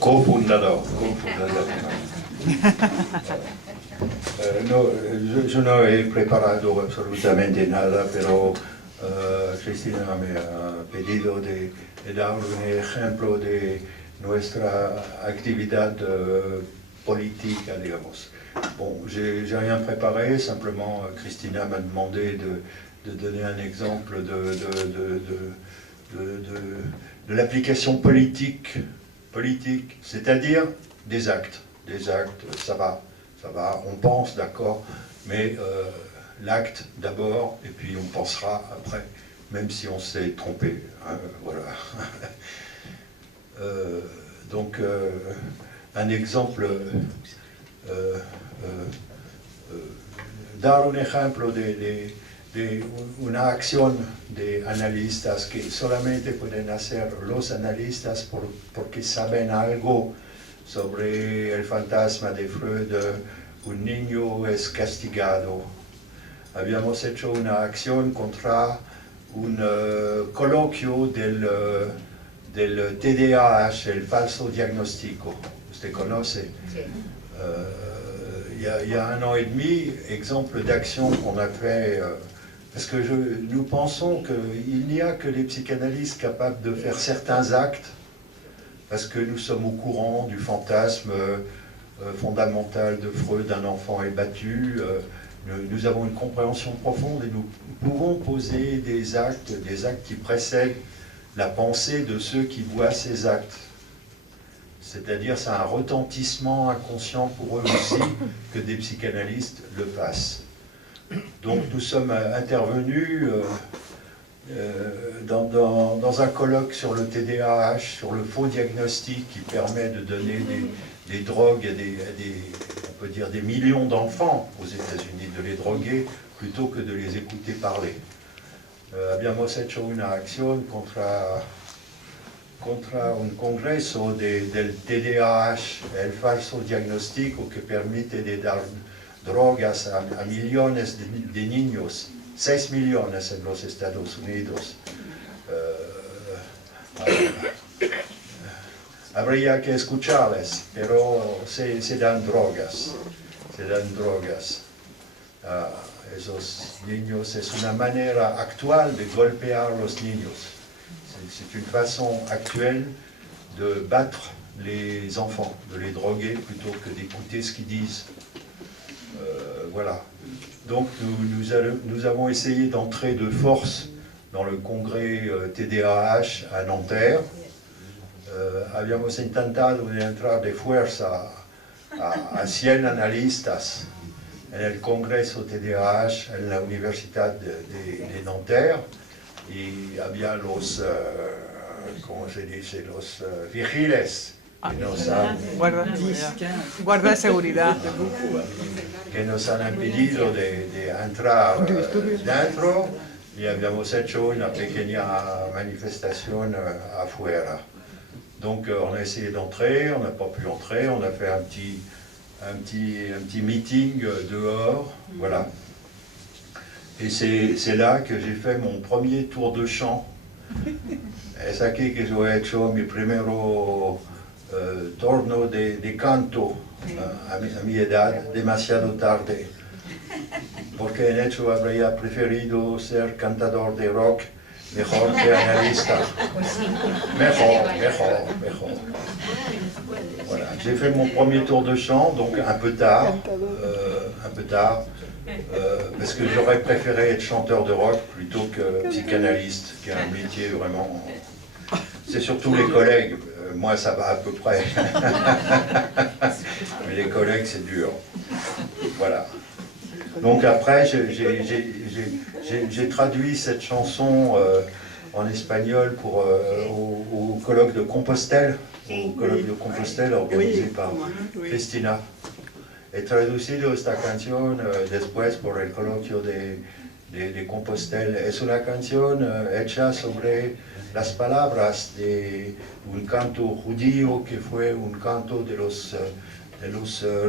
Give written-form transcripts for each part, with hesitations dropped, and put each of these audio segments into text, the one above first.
cofundador. No, yo no he preparado absolutamente nada, pero Cristina me ha pedido de dar un ejemplo de nuestra actividad política, digamos. Bon, j'ai rien préparé, simplement Cristina m'a demandé de donner un exemple de l'application politique, c'est-à-dire des actes. Des actes, ça va, on pense, d'accord, mais l'acte d'abord, et puis on pensera après, même si on s'est trompé. Hein, voilà. Donc, un exemple, dar un ejemplo de una acción de analistas que solamente pueden hacer los analistas porque saben algo sobre el fantasma de Freud. Un niño es castigado. Habíamos hecho una acción contra un coloquio del TDAH, el falso diagnóstico. ¿Usted conoce? Sí. Il y a 1 an et demi, exemple d'action qu'on a fait, parce que nous pensons qu'il n'y a que les psychanalystes capables de faire certains actes, parce que nous sommes au courant du fantasme fondamental de Freud, un enfant est battu. Nous avons une compréhension profonde et nous pouvons poser des actes qui précèdent la pensée de ceux qui voient ces actes. C'est-à-dire, c'est un retentissement inconscient pour eux aussi que des psychanalystes le fassent. Donc nous sommes intervenus dans un colloque sur le TDAH, sur le faux diagnostic qui permet de donner des drogues à on peut dire des millions d'enfants aux États-Unis, de les droguer plutôt que de les écouter parler. Habíamos hecho una acción contra un congreso del TDAH, el falso diagnóstico que permite de dar drogas a millones de niños, 6 millones en los Estados Unidos. Habría que escucharles, pero se dan drogas, a esos niños. Es una manera actual de golpear a los niños. C'est une façon actuelle de battre les enfants, de les droguer plutôt que d'écouter ce qu'ils disent. Voilà. Donc nous avons essayé d'entrer de force dans le congrès TDAH à Nanterre. Habíamos intentado de entrar de fuerza a 100 analistas en el Congreso TDAH en la Universidad de Nanterre. Y había los, ¿cómo se dice? Los vigiles que nos han, guarda de seguridad, que nos han impedido de entrar dentro, y habíamos hecho una pequeña manifestation afuera. Donc on a essayé d'entrer, on n'a pas pu entrer, on a fait un petit meeting dehors, voilà. Et c'est là que j'ai fait mon premier tour de chant. Es aquí que yo he hecho mi primero torno de canto a mi edad, demasiado tarde. Porque en hecho habría preferido ser cantador de rock mejor que analista. Mejor. Voilà, j'ai fait mon premier tour de chant, donc un peu tard, parce que j'aurais préféré être chanteur de rock plutôt que psychanalyste, qui est un métier vraiment... C'est surtout les collègues, moi ça va à peu près, mais les collègues c'est dur. Voilà. Donc après, j'ai traduit cette chanson en espagnol au colloque de Compostelle, organisé par Cristina. He traducido esta canción después por el coloquio de Compostelle. Es una canción hecha sobre las palabras de un canto judío que fue un canto de los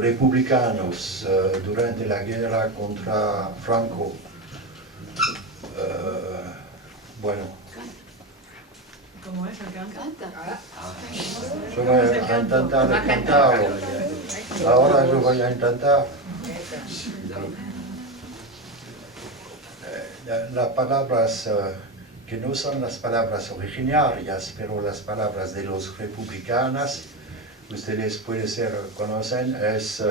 republicanos durante la guerra contra Franco. Bueno. ¿Cómo es el canto? Yo voy a intentar cantarlo. Ahora yo voy a intentar. Las palabras que no son las palabras originarias, pero las palabras de los republicanos, ustedes pueden ser, conocen, es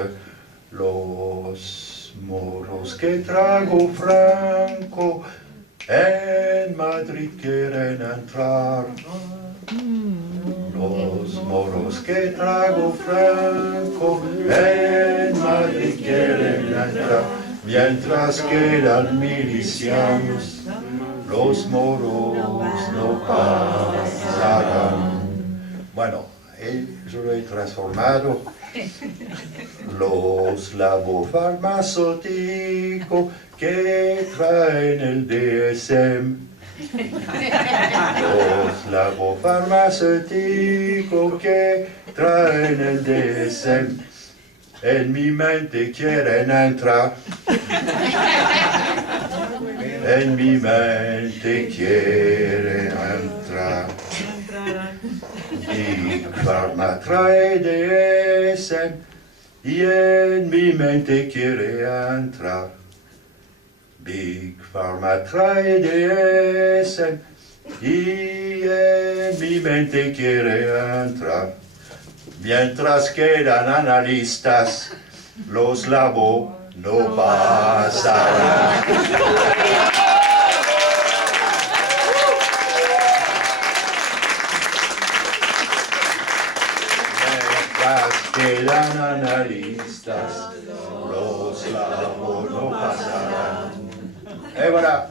los moros que trago Franco en Madrid quieren entrar. Los moros que trago Franco en Madrid quieren entrar. Mientras quedan milicianos, los moros no pasarán. Bueno, yo lo he transformado. Los labos farmacéuticos que traen el DSM. Los labos farmacéuticos que traen el DSM. En mi mente quieren entrar. En mi mente quieren entrar. Big Pharma trae DSM y en mi mente quiere entrar. Big Pharma trae DSM y en mi mente quiere entrar. Mientras quedan analistas, los labos no pasarán. Mientras quedan analistas, los labos no pasarán. Et voilà.